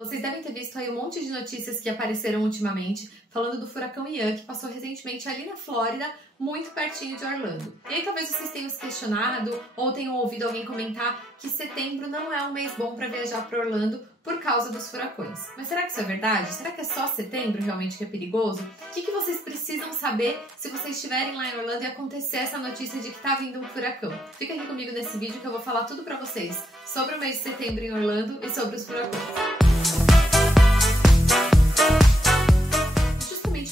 Vocês devem ter visto aí um monte de notícias que apareceram ultimamente falando do furacão Ian, que passou recentemente ali na Flórida, muito pertinho de Orlando. E aí talvez vocês tenham se questionado ou tenham ouvido alguém comentar que setembro não é um mês bom para viajar para Orlando por causa dos furacões. Mas será que isso é verdade? Será que é só setembro realmente que é perigoso? O que vocês precisam saber se vocês estiverem lá em Orlando e acontecer essa notícia de que tá vindo um furacão? Fica aqui comigo nesse vídeo que eu vou falar tudo para vocês sobre o mês de setembro em Orlando e sobre os furacões.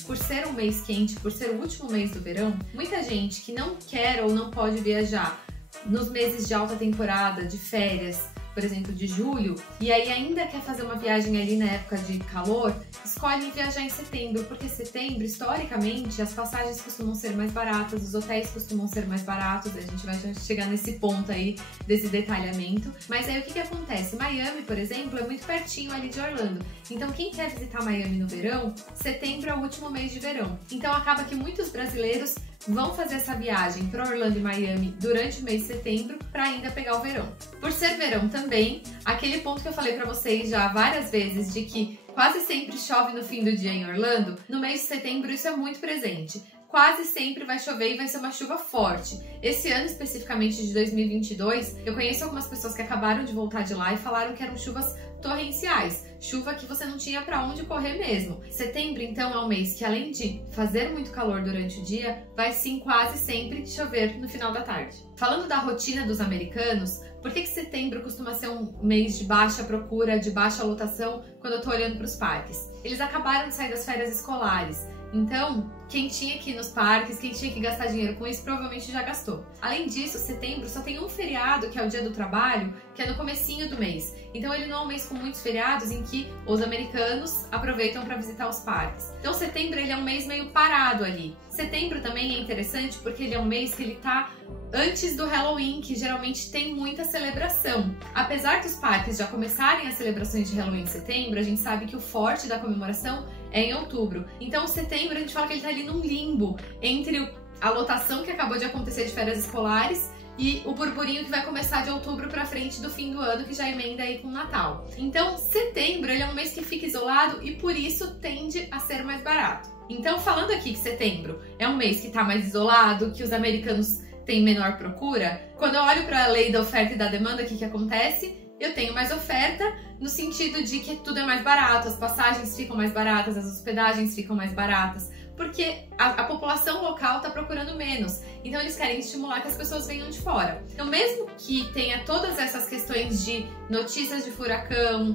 Por ser um mês quente, por ser o último mês do verão, muita gente que não quer ou não pode viajar nos meses de alta temporada, de férias, por exemplo, de julho, e aí ainda quer fazer uma viagem ali na época de calor, escolhe viajar em setembro, porque setembro, historicamente, as passagens costumam ser mais baratas, os hotéis costumam ser mais baratos, a gente vai chegar nesse ponto aí desse detalhamento. Mas aí o que acontece? Miami, por exemplo, é muito pertinho ali de Orlando, então quem quer visitar Miami no verão, setembro é o último mês de verão. Então acaba que muitos brasileiros vão fazer essa viagem para Orlando e Miami durante o mês de setembro para ainda pegar o verão. Por ser verão também, aquele ponto que eu falei para vocês já várias vezes de que quase sempre chove no fim do dia em Orlando, no mês de setembro isso é muito presente. Quase sempre vai chover e vai ser uma chuva forte. Esse ano, especificamente de 2022, eu conheço algumas pessoas que acabaram de voltar de lá e falaram que eram chuvas torrenciais, chuva que você não tinha para onde correr mesmo. Setembro, então, é um mês que, além de fazer muito calor durante o dia, vai sim quase sempre chover no final da tarde. Falando da rotina dos americanos, por que setembro costuma ser um mês de baixa procura, de baixa lotação quando eu tô olhando para os parques? Eles acabaram de sair das férias escolares. Então, quem tinha que ir nos parques, quem tinha que gastar dinheiro com isso, provavelmente já gastou. Além disso, setembro só tem um feriado, que é o Dia do Trabalho, que é no comecinho do mês. Então ele não é um mês com muitos feriados em que os americanos aproveitam para visitar os parques. Então setembro ele é um mês meio parado ali. Setembro também é interessante porque ele é um mês que ele tá antes do Halloween, que geralmente tem muita celebração. Apesar dos parques já começarem as celebrações de Halloween em setembro, a gente sabe que o forte da comemoração é em outubro. Então setembro a gente fala que ele tá ali num limbo entre a lotação que acabou de acontecer de férias escolares e o burburinho que vai começar de outubro pra frente do fim do ano, que já emenda aí com o Natal. Então setembro ele é um mês que fica isolado e por isso tende a ser mais barato. Então falando aqui que setembro é um mês que tá mais isolado, que os americanos têm menor procura, quando eu olho para a lei da oferta e da demanda, o que acontece? Eu tenho mais oferta no sentido de que tudo é mais barato, as passagens ficam mais baratas, as hospedagens ficam mais baratas, porque a população local está procurando menos. Então eles querem estimular que as pessoas venham de fora. Então mesmo que tenha todas essas questões de notícias de furacão,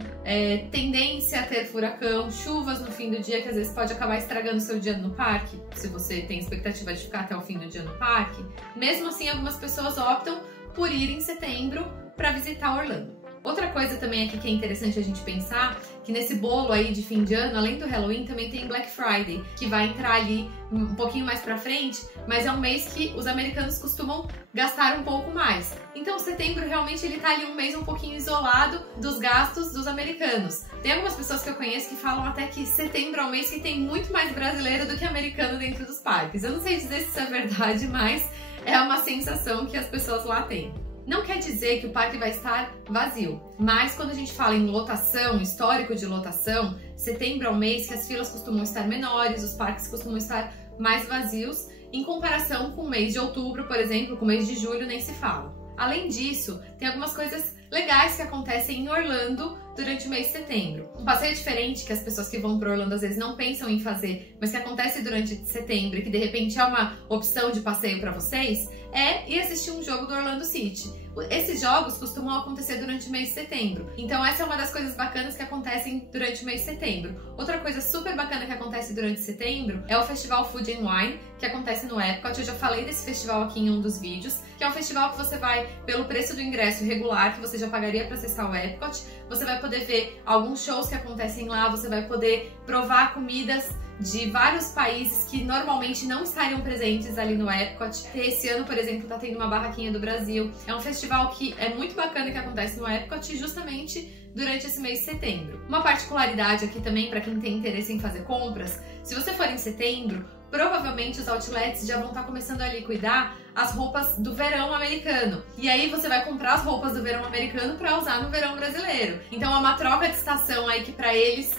tendência a ter furacão, chuvas no fim do dia que às vezes pode acabar estragando seu dia no parque, se você tem expectativa de ficar até o fim do dia no parque, mesmo assim algumas pessoas optam por ir em setembro para visitar Orlando. Outra coisa também aqui que é interessante a gente pensar, que nesse bolo aí de fim de ano, além do Halloween, também tem Black Friday, que vai entrar ali um pouquinho mais pra frente, mas é um mês que os americanos costumam gastar um pouco mais. Então setembro realmente ele tá ali um mês um pouquinho isolado dos gastos dos americanos. Tem algumas pessoas que eu conheço que falam até que setembro é um mês que tem muito mais brasileiro do que americano dentro dos parques. Eu não sei dizer se isso é verdade, mas é uma sensação que as pessoas lá têm. Não quer dizer que o parque vai estar vazio, mas quando a gente fala em lotação, histórico de lotação, setembro é um mês que as filas costumam estar menores, os parques costumam estar mais vazios, em comparação com o mês de outubro, por exemplo, com o mês de julho nem se fala. Além disso, tem algumas coisas legais que acontecem em Orlando durante o mês de setembro. Um passeio diferente que as pessoas que vão para Orlando às vezes não pensam em fazer, mas que acontece durante setembro e que de repente é uma opção de passeio para vocês, é ir assistir um jogo do Orlando City. Esses jogos costumam acontecer durante o mês de setembro, então essa é uma das coisas bacanas que acontecem durante o mês de setembro. Outra coisa super bacana que acontece durante setembro é o Festival Food and Wine, que acontece no Epcot. Eu já falei desse festival aqui em um dos vídeos, que é um festival que você vai pelo preço do ingresso regular, que você já pagaria para acessar o Epcot. Você vai poder ver alguns shows que acontecem lá, você vai poder provar comidas de vários países que normalmente não estariam presentes ali no Epcot. Esse ano, por exemplo, tá tendo uma barraquinha do Brasil. É um festival que é muito bacana que acontece no Epcot justamente durante esse mês de setembro. Uma particularidade aqui também para quem tem interesse em fazer compras, se você for em setembro, provavelmente os outlets já vão estar começando a liquidar as roupas do verão americano. E aí você vai comprar as roupas do verão americano para usar no verão brasileiro. Então é uma troca de estação aí que para eles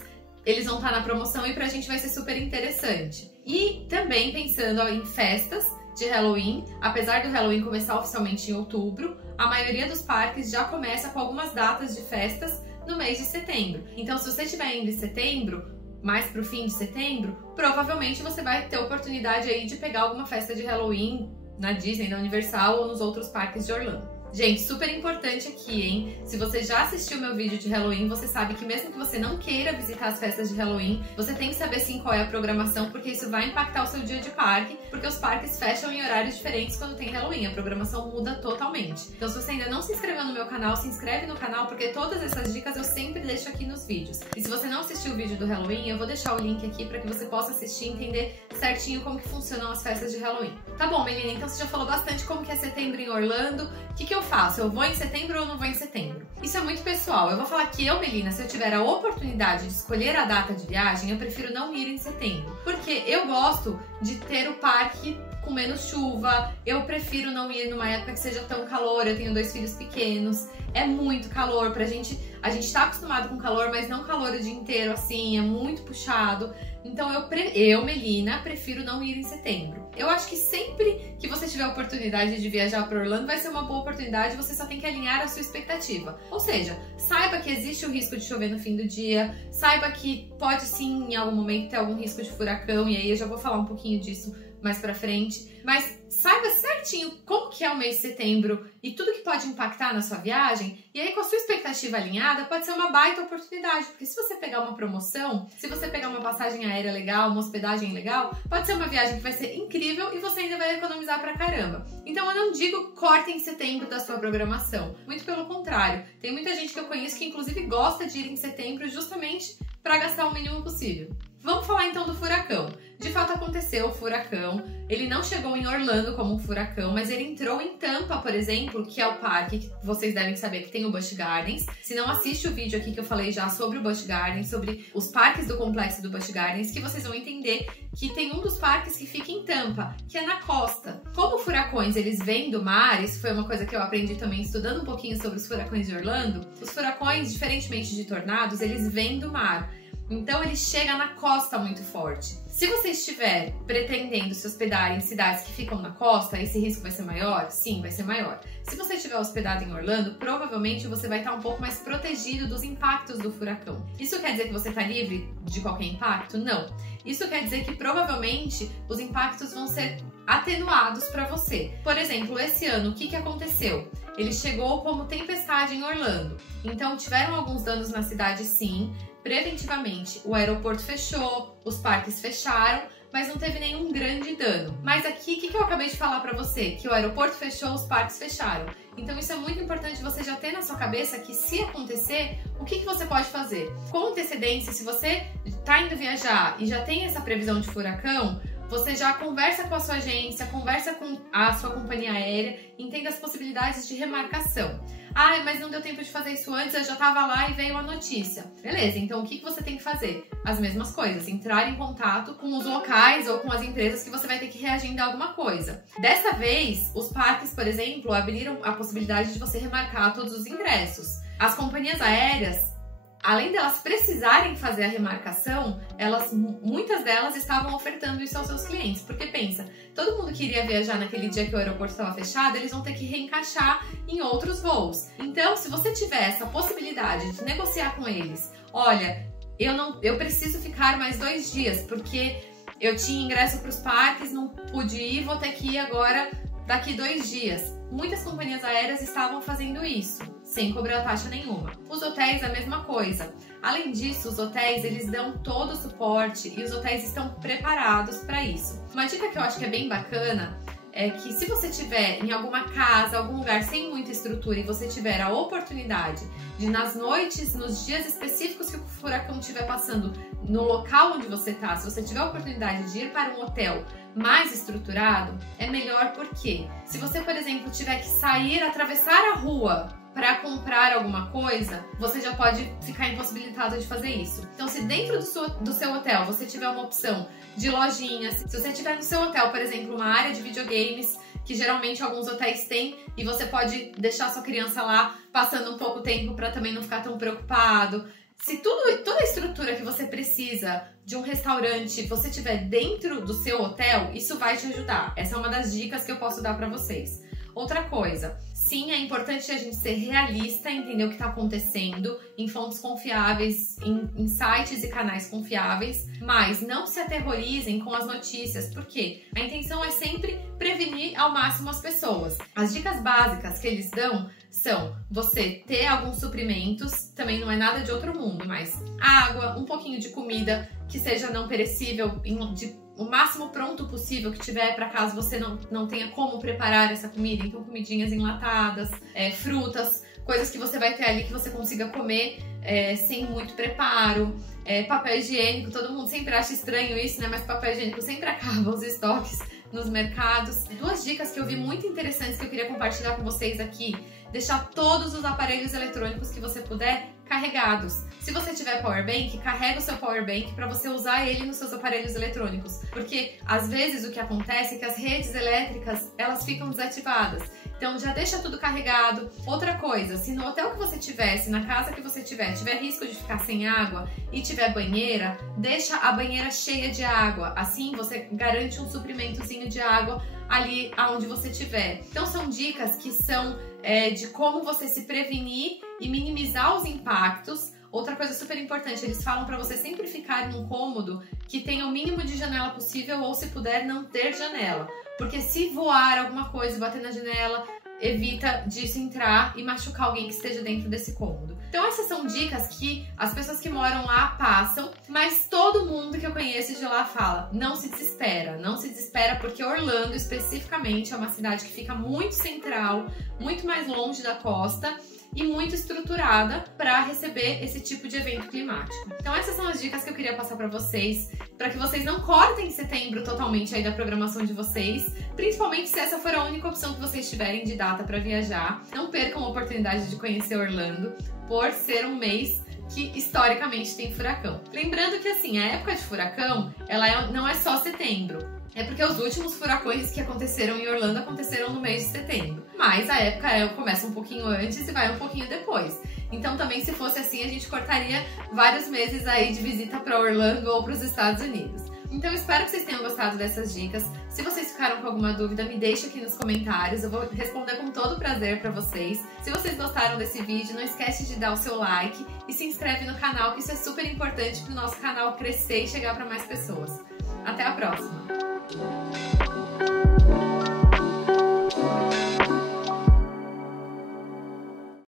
vão estar na promoção e pra gente vai ser super interessante. E também pensando em festas de Halloween, apesar do Halloween começar oficialmente em outubro, a maioria dos parques já começa com algumas datas de festas no mês de setembro. Então se você estiver indo em setembro, mais pro fim de setembro, provavelmente você vai ter oportunidade aí de pegar alguma festa de Halloween na Disney, na Universal ou nos outros parques de Orlando. Gente, super importante aqui, hein? Se você já assistiu meu vídeo de Halloween, você sabe que mesmo que você não queira visitar as festas de Halloween, você tem que saber sim qual é a programação, porque isso vai impactar o seu dia de parque, porque os parques fecham em horários diferentes quando tem Halloween, a programação muda totalmente. Então se você ainda não se inscreveu no meu canal, se inscreve no canal, porque todas essas dicas eu sempre deixo aqui nos vídeos. E se você não assistiu o vídeo do Halloween, eu vou deixar o link aqui para que você possa assistir e entender certinho como que funcionam as festas de Halloween. Tá bom, menina, então você já falou bastante como que é setembro em Orlando. O que eu faço? Eu vou em setembro ou não vou em setembro? Isso é muito pessoal. Eu vou falar que eu, Melina, se eu tiver a oportunidade de escolher a data de viagem, eu prefiro não ir em setembro. Porque eu gosto de ter o parque com menos chuva, eu prefiro não ir numa época que seja tão calor, eu tenho 2 filhos pequenos, é muito calor pra gente, a gente tá acostumado com calor, mas não calor o dia inteiro assim, é muito puxado. Então eu, Melina, prefiro não ir em setembro. Eu acho que sempre que você tiver a oportunidade de viajar para Orlando, vai ser uma boa oportunidade, você só tem que alinhar a sua expectativa. Ou seja, saiba que existe o risco de chover no fim do dia, saiba que pode sim, em algum momento, ter algum risco de furacão, e aí eu já vou falar um pouquinho disso mais pra frente, mas saiba certinho como que é o mês de setembro e tudo que pode impactar na sua viagem, e aí com a sua expectativa alinhada pode ser uma baita oportunidade, porque se você pegar uma promoção, se você pegar uma passagem aérea legal, uma hospedagem legal, pode ser uma viagem que vai ser incrível e você ainda vai economizar pra caramba. Então eu não digo corte em setembro da sua programação, muito pelo contrário, tem muita gente que eu conheço que inclusive gosta de ir em setembro justamente para gastar o mínimo possível. Vamos falar então do furacão. De fato aconteceu o furacão, ele não chegou em Orlando como um furacão, mas ele entrou em Tampa, por exemplo, que é o parque que vocês devem saber que tem o Busch Gardens. Se não, assiste o vídeo aqui que eu falei já sobre o Busch Gardens, sobre os parques do complexo do Busch Gardens, que vocês vão entender que tem um dos parques que fica em Tampa, que é na costa. Como furacões eles vêm do mar, isso foi uma coisa que eu aprendi também estudando um pouquinho sobre os furacões de Orlando, os furacões, diferentemente de tornados, eles vêm do mar. Então ele chega na costa muito forte. Se você estiver pretendendo se hospedar em cidades que ficam na costa, esse risco vai ser maior? Sim, vai ser maior. Se você estiver hospedado em Orlando, provavelmente você vai estar um pouco mais protegido dos impactos do furacão. Isso quer dizer que você está livre de qualquer impacto? Não. Isso quer dizer que provavelmente os impactos vão ser atenuados para você. Por exemplo, esse ano, o que aconteceu? Ele chegou como tempestade em Orlando. Então tiveram alguns danos na cidade, sim. Preventivamente, o aeroporto fechou, os parques fecharam, mas não teve nenhum grande dano. Mas aqui, o que eu acabei de falar pra você? Que o aeroporto fechou, os parques fecharam. Então isso é muito importante você já ter na sua cabeça que se acontecer, o que você pode fazer? Com antecedência, se você tá indo viajar e já tem essa previsão de furacão, você já conversa com a sua agência, conversa com a sua companhia aérea, entenda as possibilidades de remarcação. Ah, mas não deu tempo de fazer isso antes, eu já estava lá e veio a notícia. Beleza, então o que você tem que fazer? As mesmas coisas, entrar em contato com os locais ou com as empresas que você vai ter que reagir a alguma coisa. Dessa vez, os parques, por exemplo, abriram a possibilidade de você remarcar todos os ingressos. As companhias aéreas, além delas precisarem fazer a remarcação, muitas delas estavam ofertando isso aos seus clientes. Porque pensa, todo mundo que iria viajar naquele dia que o aeroporto estava fechado, eles vão ter que reencaixar em outros voos. Então, se você tiver essa possibilidade de negociar com eles, olha, eu preciso ficar mais 2 dias, porque eu tinha ingresso para os parques, não pude ir, vou ter que ir agora daqui 2 dias. Muitas companhias aéreas estavam fazendo isso, sem cobrar taxa nenhuma. Os hotéis, a mesma coisa. Além disso, os hotéis, eles dão todo o suporte e os hotéis estão preparados para isso. Uma dica que eu acho que é bem bacana é que se você tiver em alguma casa, algum lugar sem muita estrutura e você tiver a oportunidade de nas noites, nos dias específicos que o furacão estiver passando no local onde você está, se você tiver a oportunidade de ir para um hotel mais estruturado, é melhor porque se você, por exemplo, tiver que sair, atravessar a rua para comprar alguma coisa, você já pode ficar impossibilitado de fazer isso. Então, se dentro do seu hotel você tiver uma opção de lojinhas, se você tiver no seu hotel, por exemplo, uma área de videogames, que geralmente alguns hotéis têm, e você pode deixar sua criança lá passando um pouco tempo para também não ficar tão preocupado. Se toda a estrutura que você precisa de um restaurante você tiver dentro do seu hotel, isso vai te ajudar. Essa é uma das dicas que eu posso dar para vocês. Outra coisa, sim, é importante a gente ser realista, entender o que está acontecendo em fontes confiáveis, em sites e canais confiáveis, mas não se aterrorizem com as notícias, porque a intenção é sempre prevenir ao máximo as pessoas. As dicas básicas que eles dão são você ter alguns suprimentos, também não é nada de outro mundo, mas água, um pouquinho de comida que seja não perecível, o máximo pronto possível que tiver, para caso você não tenha como preparar essa comida. Então, comidinhas enlatadas, frutas, coisas que você vai ter ali que você consiga comer sem muito preparo. Papel higiênico, todo mundo sempre acha estranho isso, né? Mas papel higiênico sempre acaba os estoques nos mercados. 2 dicas que eu vi muito interessantes que eu queria compartilhar com vocês aqui. Deixar todos os aparelhos eletrônicos que você puder carregados. Se você tiver powerbank, carrega o seu powerbank para você usar ele nos seus aparelhos eletrônicos, porque às vezes o que acontece é que as redes elétricas elas ficam desativadas. Então já deixa tudo carregado. Outra coisa, se no hotel que você tiver, se na casa que você tiver risco de ficar sem água e tiver banheira, deixa a banheira cheia de água. Assim você garante um suprimentozinho de água ali aonde você estiver. Então são dicas que são de como você se prevenir e minimizar os impactos. Outra coisa super importante, eles falam para você sempre ficar num cômodo que tenha o mínimo de janela possível, ou se puder não ter janela, porque se voar alguma coisa e bater na janela, evita disso entrar e machucar alguém que esteja dentro desse cômodo. Então essas são dicas que as pessoas que moram lá passam, mas todo mundo que eu conheço de lá fala, não se desespera, porque Orlando especificamente é uma cidade que fica muito central, muito mais longe da costa e muito estruturada para receber esse tipo de evento climático. Então essas são as dicas que eu queria passar para vocês, para que vocês não cortem setembro totalmente aí da programação de vocês, principalmente se essa for a única opção que vocês tiverem de data para viajar. Não percam a oportunidade de conhecer Orlando, por ser um mês que historicamente tem furacão. Lembrando que assim, a época de furacão, não é só setembro. É porque os últimos furacões que aconteceram em Orlando aconteceram no mês de setembro. Mas a época começa um pouquinho antes e vai um pouquinho depois. Então também, se fosse assim, a gente cortaria vários meses aí de visita para Orlando ou para os Estados Unidos. Então espero que vocês tenham gostado dessas dicas. Se vocês ficaram com alguma dúvida, me deixa aqui nos comentários. Eu vou responder com todo prazer para vocês. Se vocês gostaram desse vídeo, não esquece de dar o seu like e se inscreve no canal, que isso é super importante para o nosso canal crescer e chegar para mais pessoas. Até a próxima!